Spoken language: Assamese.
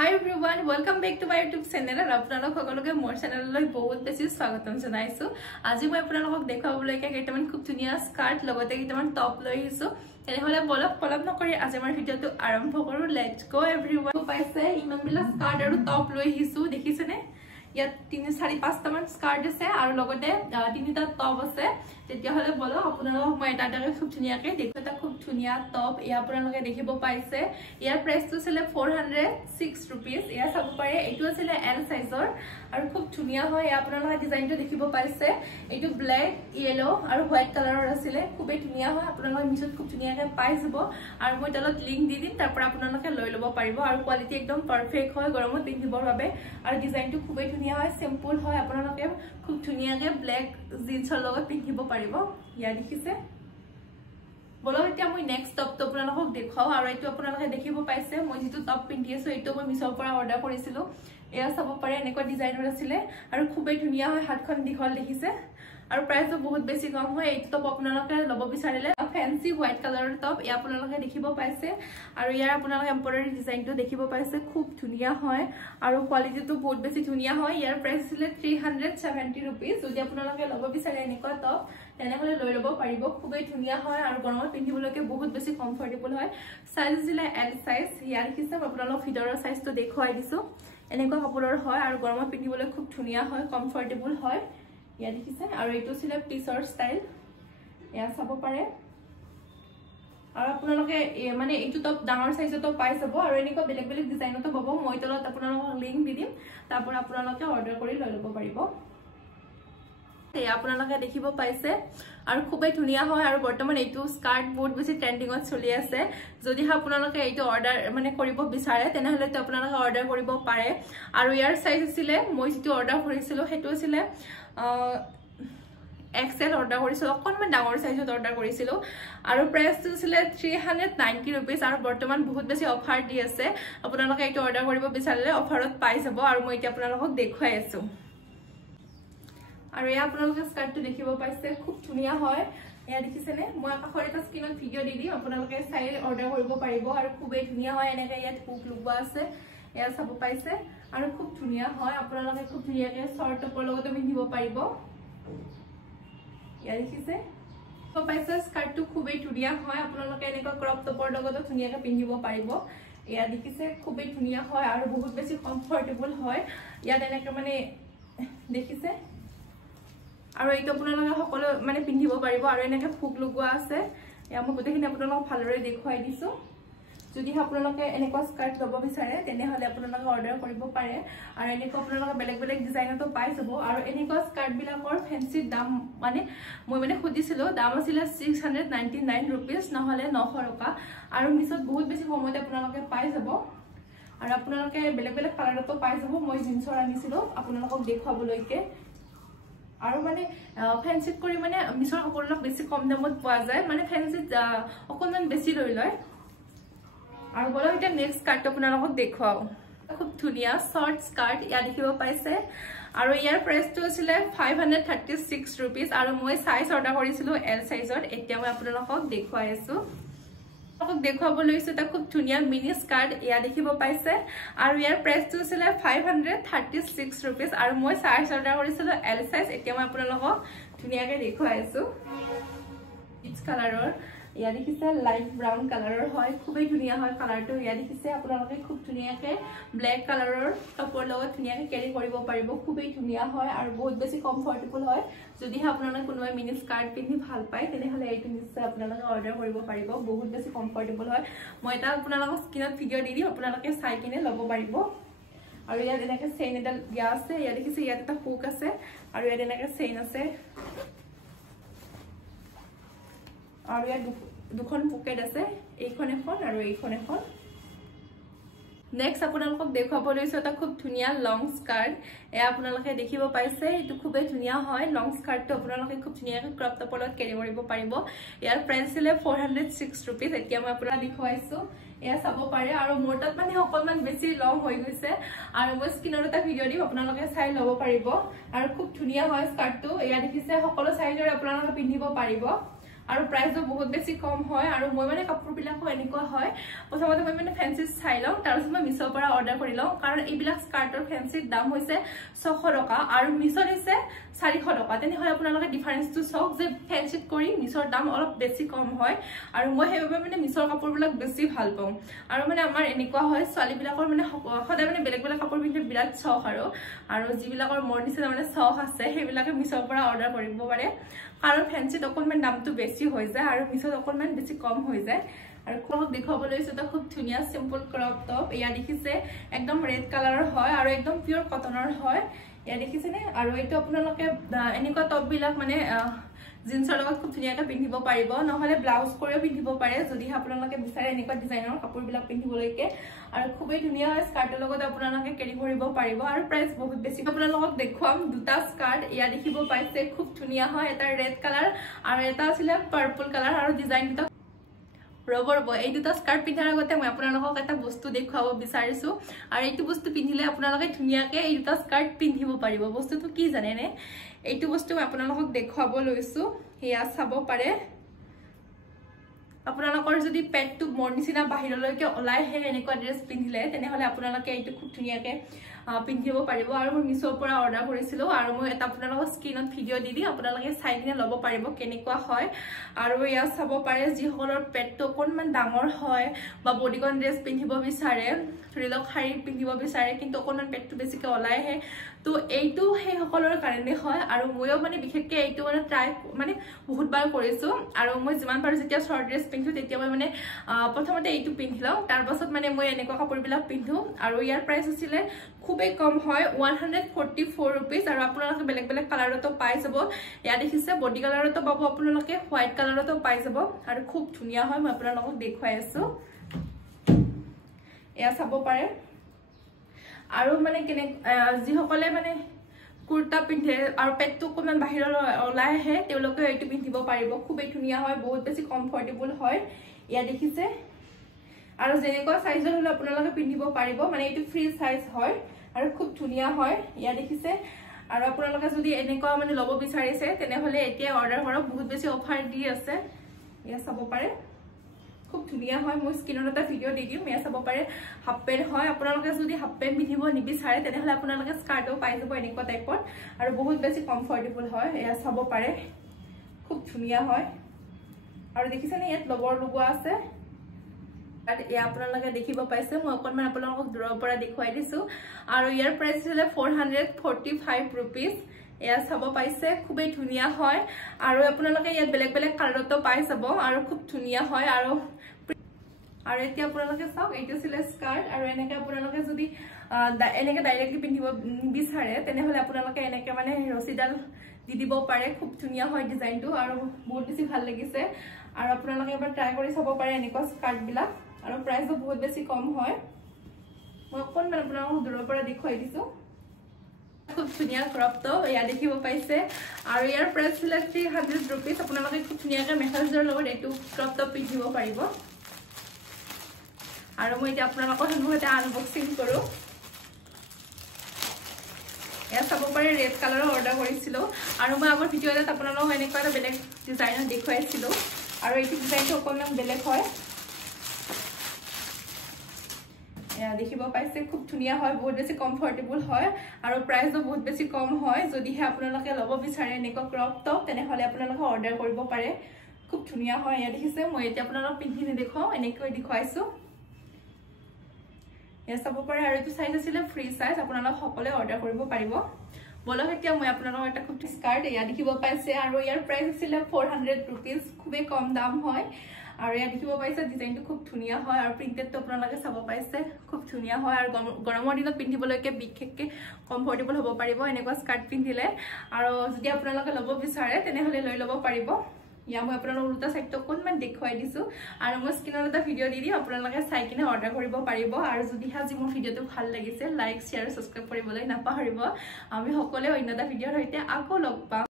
Hi everyone, welcome back to my YouTube channel. আৰু আপোনালোক সকলোকে মোৰ চেনেললৈ বহুত বেছি স্বাগতম জনাইছো। আজি মই আপোনালোকক দেখাবলৈ কেইটামান খুব ধুনীয়া স্কাৰ্ট লগতে কেইটামান টপ লৈ আহিছো। তেনেহলে বলক পলম নকৰি আজি আমাৰ ভিডিওটো আৰম্ভ কৰো। Let's go এভৰিওয়ান। পাইছে ইমান বিলা স্কাৰ্ট আৰু টপ লৈ আহিছো, দেখিছেনে? ইয়াত 3-4-5টা মান স্কাৰ্ট আছে আৰু লগতে 3টা টপ আছে। তেতিয়া হলে বলক আপোনালোকক মই এটা খুব ধুনীয়াকে দেখো। এটা খুব ধুনীয়া টপ ইয়া আপোনালোকে দেখিব পাইছে। ইয়াৰ প্ৰাইসটো ছিল 406 रुपीस। ইয়া চাব পাৰে এটো আছিল এল সাইজৰ আৰু খুব ধুনীয়া হয়। আপোনালোকে ডিজাইনটো দেখিব পাইছে। এটো ব্ল্যাক, ইয়েলো আৰু হোয়াইট কালাৰৰ আছিল। খুবই ধুনীয়া হয়। আপোনালোকে মিছত খুব ধুনীয়াকে পাই যাব আৰু মই তলত লিংক দি দিম, তাৰ পৰা আপোনালোকে লৈ লব পাৰিব আৰু কোৱালিটি একদম পাৰফেক্ট হয় গৰমত পিন্ধিবৰ বাবে। আৰু ডিজাইনটো খুবই ধুনীয়া হয়, সিম্পল হয়। আপোনালোকে খুব ধুনীয়াকে ব্ল্যাক জিন্সৰ লগত পিন্ধিব পাৰিব। ইয়া দেখিছে? বলক এতিয়া মই নেক্সট টপটো আপোনালোকক দেখাও। আৰু এইটো আপোনালোকে দেখিব পাইছে মই যেটো টপ পিন্ধি আছো এইটো মই মিছৰ পৰা অৰ্ডাৰ কৰিছিলো। এয়া চাব পাৰে এনেকুৱা ডিজাইনৰ আছিল আৰু খুবই ধুনীয়া হয়। হাতখন দীঘল দেখিছে আৰু প্ৰাইসটো বহুত বেছি কম হয়। এইটো টপ আপোনালোকে লব বিচাৰিলে ফ্যান্সি হোয়াইট কালাৰৰ টপ ইয়া আপোনালোকে দেখিব পাইছে। আৰু ইয়াৰ আপোনালোকে এমব্ৰয়ডাৰী ডিজাইনটো দেখিব পাইছে, খুব ধুনীয়া হয় আৰু কোৱালিটিটো বহুত বেছি ধুনীয়া হয়। ইয়াৰ প্ৰাইস আছিল 370 रुपीस। যদি আপোনালোকে লব বিচাৰে এনেকুৱা টপ তেনেহলে লৈ লব পাৰিব। খুবই ধুনীয়া হয় আৰু গৰমত পিন্ধিবলৈকে বহুত বেছি কমফৰ্টেবল হয়। সাইজ আছিল এল সাইজ। ইয়াৰ হিচাপ আপোনালোক ভিতৰৰ সাইজটো দেখুৱাই দিছো। এনেকুৱা কাপোৰৰ হয় আৰু গৰমত পিন্ধিবলৈ খুব ধুনীয়া হয়, কমফৰ্টেবল হয়। ইয়া দেখিছে? আৰু এইটো ছিল পিছৰ ষ্টাইল। ইয়া চাব পাৰে। আৰু আপোনালোকে মানে এইটো টপ ডাঙৰ সাইজতো পাই যাব আৰু এনেকুৱা বেলেগ বেলেগ ডিজাইনতো পাব। মই তলত আপোনালোকক লিংক দি দিম, তাৰ পৰা আপোনালোকে অৰ্ডাৰ কৰি লৈ লব পাৰিব। আপোনালোকে দেখিব পাইছে আৰু খুবই ধুনীয়া হয় আৰু বৰ্তমান এইটো স্কাৰ্ট বহুত বেছি ট্ৰেন্ডিংত চলি আছে। যদি আপোনালোকে এইটো অৰ্ডাৰ মানে কৰিব বিচাৰে তেনেহলে তো আপোনালোকে অৰ্ডাৰ কৰিব পাৰে। আৰু ইয়াৰ সাইজ আছিল মই যেটো অৰ্ডাৰ কৰিছিলো হেতু আছিল XL অৰ্ডাৰ কৰিছিলো, অকনমান ডাঙৰ সাইজত অৰ্ডাৰ কৰিছিলো আৰু প্ৰাইসটো ছিল 390 रुपीस। আৰু বৰ্তমান বহুত বেছি অফাৰ দি আছে। আপোনালোকে এইটো অৰ্ডাৰ কৰিব বিচাৰিলে অফাৰত পাই যাব আৰু মই এতিয়া আপোনালোকক দেখুৱাই আছো। আৰু ইয়া আপোনালোকে স্কাৰ্টটো দেখিব পাইছে, খুব ধুনীয়া হয়। ইয়া দেখিছেনে? মই কাষৰ এটা স্ক্ৰীনত ভিডিও দি দিম, আপোনালোকে চাই অৰ্ডাৰ কৰিব পাৰিব আৰু খুবই ধুনীয়া হয়। এনেকৈ ইয়াত হুক লগোৱা আছে, এয়া চাব পাইছে আৰু খুব ধুনীয়া হয়। আপোনালোকে খুব ধুনীয়াকৈ শৰ্ট টপৰ লগতো পিন্ধিব পাৰিব। ইয়া দেখিছে? তো পাইছে স্কাৰ্টটো খুবই ধুনীয়া হয়। আপোনালোকে এনেকৈ ক্ৰপ টপৰ লগতো ধুনীয়াকৈ পিন্ধিব পাৰিব। ইয়া দেখিছে? খুবই ধুনীয়া হয় আৰু বহুত বেছি কমফৰ্টেবল হয়। ইয়াত এনেকৈ মানে দেখিছে? আৰু এইটো আপোনালোকে সকলো মানে পিন্ধিব পাৰিব আৰু এনেকৈ ফুক লগোৱা আছে। এয়া মই গোটেইখিনি আপোনালোকক ভালদৰে দেখুৱাই দিছো। যদি আপোনালোকে এনেকুৱা স্কাৰ্ট লব বিচাৰে তেনেহলে আপোনালোকে অৰ্ডাৰ কৰিব পাৰে আৰু এনেকুৱা আপোনালোকে বেলেগ বেলেগ ডিজাইনতো পাই যাব। আৰু এনেকুৱা স্কাৰ্ট বিলাকৰ ফেন্সি দাম মানে মই সুধিছিলো, দাম আছিল 699 रुपीस, নহলে 900 টকা। আৰু মিছত বহুত বেছি কমতে আপোনালোকে পাই যাব আৰু আপোনালোকে বেলেগ বেলেগ কালাৰতো পাই যাব। মই জিন্সৰ আনিছিলো আপোনালোকক দেখুৱাবলৈকে। আৰু মানে ফেন্সিত কৰি মানে মিছৰ কাপোৰবিলাক বেছি কম দামত পোৱা যায়, মানে ফেন্সিত অকনমান বেছি লৈ লয়। আৰু বলক এতিয়া নেক্সট স্কাৰ্ট আপোনালোকক দেখুৱাও। খুব ধুনীয়া শৰ্ট স্কাৰ্ট ইয়া দেখিব পাইছে আৰু ইয়াৰ প্ৰাইসটো আছিল 536 रुपीस। আৰু মই সাইজ অৰ্ডাৰ কৰিছিলো এল সাইজৰ। এতিয়া মই আপোনালোকক দেখুৱাই আছো। দেখুৱাব লৈছো এটা খুব ধুনীয়া মিনি স্কাৰ্ট ইয়া দেখিব পাইছে আৰু ইয়াৰ প্ৰাইসটো আছিল 536 रुपीस। আৰু মই সাইজ অৰ্ডাৰ কৰিছিলো এল সাইজ। এতিয়া মই আপোনালোকক ধুনীয়াকৈ দেখুৱাই আছো। পিচ কালাৰৰ ইয়া দেখিছে? লাইট ব্ৰাউন কালাৰৰ হয়, খুবই ধুনীয়া হয় কালাৰটো। ইয়া দেখিছে? আপোনালোকে খুব ধুনীয়াকৈ ব্ল্যাক কালাৰৰ টপৰ লগত ধুনীয়াকৈ কেৰি কৰিব পাৰিব। খুবই ধুনীয়া হয় আৰু বহুত বেছি কমফৰ্টেবল হয়। যদিহে আপোনালোকে কোনোবাই মিনি স্কাৰ্ট পিন্ধি ভাল পায় তেনেহলে এইটো নিশ্চয় আপোনালোকে অৰ্ডাৰ কৰিব পাৰিব। বহুত বেছি কমফৰ্টেবল হয়। মই এটা আপোনালোকক স্ক্ৰীনত ভিডিও দি দিম, আপোনালোকে চাই কিনে ল'ব পাৰিব। আৰু ইয়াত এনেকৈ চেইন এডাল দিয়া আছে। ইয়া দেখিছে? ইয়াত এটা হুক আছে আৰু ইয়াত এনেকৈ চেইন আছে আৰু ইয়াত দুখন পকেট আছে, এইখন এখন আৰু এইখন এখন। নেক্সট আপোনালোকক দেখুৱাব লৈছো এটা খুব ধুনীয়া লং স্কাৰ্ট। এয়া আপোনালোকে দেখিব পাইছে, এইটো খুবই ধুনীয়া হয়। লং স্কাৰ্টটো আপোনালোকে খুব ধুনীয়াকৈ ক্ৰপ টপৰ লগত কেৰি কৰিব পাৰিব। ইয়াৰ প্ৰাইস আছিল 406 रुपीस। এতিয়া মই আপোনালোকক দেখুৱাইছো, এয়া চাব পাৰে। আৰু মোৰ তাত মানে অকনমান বেছি লং হৈ গৈছে আৰু মই স্ক্ৰীনত এটা ভিডিও দিম, আপোনালোকে চাই ল'ব পাৰিব। আৰু খুব ধুনীয়া হয় স্কাৰ্টটো। এয়া দেখিছে? সকলো সাইজৰ আপোনালোকে পিন্ধিব পাৰিব আৰু প্ৰাইসও বহুত বেছি কম হয় আৰু মই মানে কাপোৰ বিলাকো এনেকুৱা হয় প্ৰথমতে মই মানে ফ্যান্সি চাই লওঁ তাৰপিছত মই মিছৰ পৰা অৰ্ডাৰ কৰি লওঁ কাৰণ এইবিলাক স্কাৰ্টৰ ফ্যান্সিৰ দাম হৈছে 600 টকা আৰু মিছৰ হৈছে 400 টকা তেনেহলে আপোনালোকে ডিফাৰেন্সটো চাওক যে ফ্যান্সিত কৰি মিছৰ দাম অলপ বেছি কম হয় আৰু মই সেইবাবে মানে মিছৰ কাপোৰবিলাক বেছি ভাল পাওঁ আৰু মানে আমাৰ এনেকুৱা হয় ছোৱালী বিলাকৰ মানে সদায় মানে বেলেগ বেলেগ কাপোৰ পিন্ধি বিৰাট চখ আৰু যিবিলাকৰ মোৰ নিচিনা মানে চখ আছে সেইবিলাকে মিছৰ পৰা অৰ্ডাৰ কৰিব পাৰে কাৰণ ফ্যান্সিত অকনমান দামটো বেছি হৈ যায় আৰু মিছত অকনমান বেছি কম হৈ যায় আৰু ক্ৰপ দেখাবলৈ লৈছো খুব ধুনিয়া সিম্পল ক্ৰপ টপ এয়া দেখিছে একদম ৰেড কালাৰৰ হয় আৰু একদম পিওৰ কটনৰ হয় এয়া দেখিছে নে আৰু এইটো আপোনালোকে এনেকুৱা টপ বিলাক মানে জিন্সৰ লগত খুব ধুনিয়াকৈ পিন্ধিব পাৰিব নহলে ব্লাউজ কৰিও পিন্ধিব পাৰে যদি আপোনালোকে বিচাৰে এনেকুৱা ডিজাইনৰ কাপোৰ বিলাক পিন্ধিবলৈকে আৰু খুবই ধুনিয়া হয় স্কাৰ্টৰ লগত আপোনালোকে কেৰি কৰিব পাৰিব আৰু প্ৰাইস বহুত বেছি আপোনালোকক দেখুৱাম দুটা স্কাৰ্ট এয়া দেখিব পাইছে খুব ধুনিয়া হয় এটা ৰেড কালাৰ আৰু এটা আছিল পাৰ্পল কালাৰ আৰু ডিজাইনটো ৰবৰ এই দুটা স্কাৰ্ট পিন্ধাৰ আগতে মই আপোনালোকক এটা বস্তু দেখুৱাব বিচাৰিছো আৰু এইটো বস্তু পিন্ধিলে আপোনালোকে ধুনিয়াকৈ এই দুটা স্কাৰ্ট পিন্ধিব পাৰিব বস্তুটো কি জানে নে এইটো বস্তু মই আপোনালোকক দেখুৱাব লৈছো হেয়া চাব পাৰে আপোনালোকৰ যদি পেটটো মোৰ নিচিনা বাহিৰলৈকে ওলাই হে এনেকুৱা ড্ৰেছ পিন্ধিলে তেনেহলে আপোনালোকে এইটো খুব ধুনিয়াকৈ পিন্ধিব পাৰিব আৰু মই মিছৰ পৰা অৰ্ডাৰ কৰিছিলো আৰু মই এটা আপোনালোকৰ স্ক্ৰিনত ভিডিও দি আপোনালোকে চাই কিনে ল'ব পাৰিব কেনেকুৱা হয় আৰু ইয়া চাব পাৰে যিসকলৰ পেটটো অকনমান ডাঙৰ হয় বা বডিকন ড্ৰেছ পিন্ধিব বিচাৰে ধৰিলক শাৰী পিন্ধিব বিচাৰে কিন্তু অকনমান পেটটো বেছিকৈ ওলাই আহে তো এইটো সেই সকলৰ কাৰণে হয় আৰু ময়ো মানে বিশেষকৈ এইটো মানে ট্ৰাই মানে বহুতবাৰ কৰিছো আৰু মই যিমান পাৰো যেতিয়া শৰ্ট ড্ৰেছ পিন্ধো তেতিয়া মই মানে প্ৰথমতে এইটো পিন্ধি লওঁ তাৰ পাছত মানে মই এনেকুৱা কাপোৰবিলাক পিন্ধো আৰু ইয়াৰ প্ৰাইস আছিল খুবেই কম হয় 144 रुपीस আৰু আপোনালোকে বেলেগ বেলেগ কালাৰতো পাই যাব ইয়া দেখিছে বডি কালাৰতো পাব আপোনালোকে হোৱাইট কালাৰতো পাই যাব আৰু খুব ধুনিয়া হয় মই আপোনালোকক দেখুৱাই আছো এয়া চাব পাৰে আৰু মানে কেনে যিসকলে মানে কুৰ্তা পিন্ধে আৰু পেটটো অকমান বাহিৰলৈ ওলাই আহে তেওঁলোকে এইটো পিন্ধিব পাৰিব খুবেই ধুনিয়া হয় বহুত বেছি কমফৰ্টেবল হয় ইয়া দেখিছে আৰু যেনেকুৱা সাইজৰ হলে আপোনালোকে পিন্ধিব পাৰিব মানে এইটো ফ্ৰী সাইজ হয় আৰু খুব ধুনিয়া হয় ইয়া দেখিছে আৰু আপোনালোকে যদি এনেকুৱা মানে লব বিচাৰিছে তেনেহলে এতিয়া অৰ্ডাৰ কৰক বহুত বেছি অফাৰ দি আছে ইয়া চাব পাৰে খুব ধুনিয়া হয় মই স্ক্ৰিনত এটা ভিডিও দি দিম ইয়া চাব পাৰে হাফ পেন্ট হয় আপোনালোকে যদি হাফ পেন্ট পিন্ধিব নিবিচাৰে তেনেহলে আপোনালোকে স্কাৰ্টও পাই যাব এনেকুৱা টাইপৰ আৰু বহুত বেছি কমফৰ্টেবল হয় ইয়া চাব পাৰে খুব ধুনিয়া হয় আৰু দেখিছেনে ইয়াত লবৰ লগোৱা আছে এয়া আপোনালোকে দেখিব পাইছে মই অকনমান আপোনালোকক দূৰৰ পৰা দেখুৱাই দিছো আৰু ইয়াৰ প্ৰাইস হ'ল 445 रुपीस এয়া চাব পাইছে খুবেই ধুনিয়া হয় আৰু আপোনালোকে ইয়াত বেলেগ বেলেগ কালাৰতো পাই যাব আৰু খুব ধুনিয়া হয় আৰু এতিয়া আপোনালোকে চাওক এইটো ছিল স্কাৰ্ট আৰু এনেকৈ আপোনালোকে যদি এনেকৈ ডাইৰেক্টলি পিন্ধিব বিচাৰে তেনেহলে আপোনালোকে এনেকৈ মানে ৰছিডাল দি দিব পাৰে খুব ধুনিয়া হয় ডিজাইনটো আৰু বহুত বেছি ভাল লাগিছে আৰু আপোনালোকে এবাৰ ট্ৰাই কৰি চাব পাৰে এনেকুৱা স্কাৰ্ট বিলাক আৰু প্ৰাইসও বহুত বেছি কম হয় মই অকনমান আপোনালোকক দূৰৰ পৰা দেখুৱাই দিছো খুব ধুনিয়া ক্ৰপ টপ ইয়া দেখিব পাইছে আৰু ইয়াৰ প্ৰাইস হ'ল 300 रुपीस আপোনালোকে খুব ধুনিয়াকৈ মেখাজৰ লগত এইটো ক্ৰপ টপ পিন্ধিব পাৰিব আৰু মই এতিয়া আপোনালোকৰ সন্মুখতে আনবক্সিং কৰো এয়া চাব পাৰে ৰেড কালাৰৰ অৰ্ডাৰ কৰিছিলো আৰু মই আগৰ ভিডিঅ'ত আপোনালোকক এনেকুৱা এটা বেলেগ ডিজাইনৰ দেখুৱাইছিলো আৰু এই ডিজাইনটো অকনমান বেলেগ হয় এয়া দেখিব পাইছে খুব ধুনিয়া হয় বহুত বেছি কমফৰ্টেবল হয় আৰু প্ৰাইসও বহুত বেছি কম হয় যদিহে আপোনালোকে ল'ব বিচাৰে এনেকুৱা ক্ৰপ টপ তেনেহলে আপোনালোকে অৰ্ডাৰ কৰিব পাৰে খুব ধুনিয়া হয় এয়া দেখিছে মই এতিয়া আপোনালোকক পিন্ধি নেদেখাও এনেকৈ দেখুৱাইছো এয়া চাব পাৰে আৰু এইটো সাইজ আছিল ফ্ৰী সাইজ আপোনালোক সকলোৱে অৰ্ডাৰ কৰিব পাৰিব বলক এতিয়া মই আপোনালোকক এটা খুব স্কাৰ্ট এয়া দেখিব পাইছে আৰু ইয়াৰ প্ৰাইস আছিল 400 रुपीस খুবেই কম দাম হয় আৰু ইয়া দেখিব পাইছে ডিজাইনটো খুব ধুনিয়া হয় আৰু প্ৰিন্টেডটো আপোনালোকে চাব পাইছে খুব ধুনিয়া হয় আৰু গৰমৰ দিনত পিন্ধিবলৈকে বিশেষকৈ কমফৰ্টেবল হ'ব পাৰিব এনেকুৱা স্কাৰ্ট পিন্ধিলে আৰু যদি আপোনালোকে ল'ব বিচাৰে তেনেহলে লৈ ল'ব পাৰিব ইয়া মই আপোনালোকক উল্টা সাইডটো অকনমান দেখুৱাই দিছো আৰু মই স্ক্ৰিনত এটা ভিডিও দি দিম আপোনালোকে চাই কিনে অৰ্ডাৰ কৰিব পাৰিব আৰু যদি আজি মোৰ ভিডিওটো ভাল লাগিছে লাইক শ্বেয়াৰ সাবস্ক্ৰাইব কৰিবলৈ নাপাহৰিব আমি সকলোৱে অন্য এটা ভিডিওৰ সৈতে আকৌ লগ পাম